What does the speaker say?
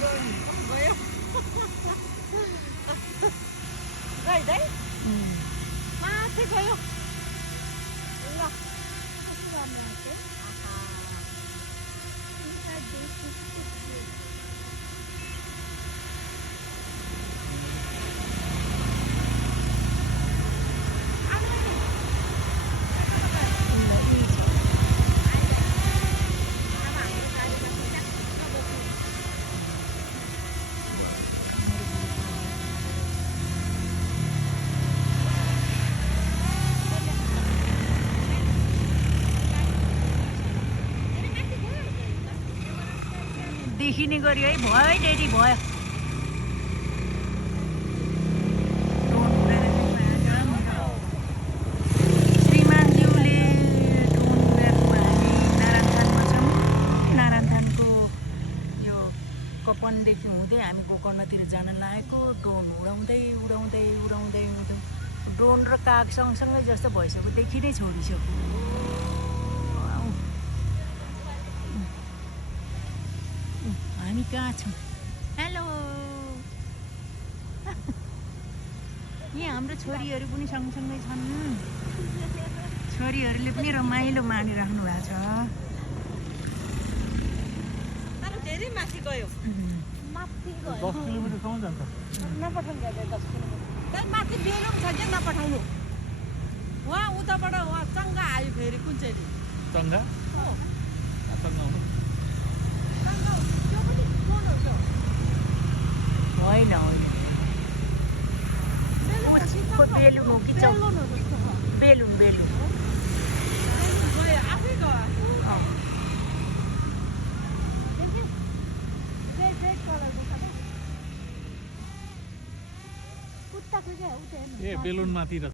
गयो गइदै माथि गयो ल कस्तो राम्रो हुन्छ देखिने गरी है भयो डेरी भयो श्रीमानज्यूले टोनवेयरमा हामी नारायणथानमा छौँ नारायणथानको यो कपनदेखि हुँदै हामी गोकर्णतिर जान लागेको ड्रोन उडाउँदै उडाउँदै उडाउँदै उडाउँदै ड्रोन र काग सँगसँगै जस्तो भइसक्यो देखि नै छोडिसक्यो हामी कहाँ छौँ हेलो यहाँ हाम्रो छोरीहरू पनि सँगसँगै छन् छोरीहरूले पनि रमाइलो मानिराख्नु भएको छ तर धेरै माथि गयो माथि गयो 10 किलोमिटरसम्म जान्छ नपठाउनु 10 किलोमिटर तर माथि बेलुङ छ क्या नपठाउनु वहाँ उताबाट वहाँ चङ्गा आयो फेरि कुन चाहिँ चङ्गा चङ्गा हुनु होइन होइन बेलुन हो कि बेलुन बेलुन आफै गयो ए बेलुन माथि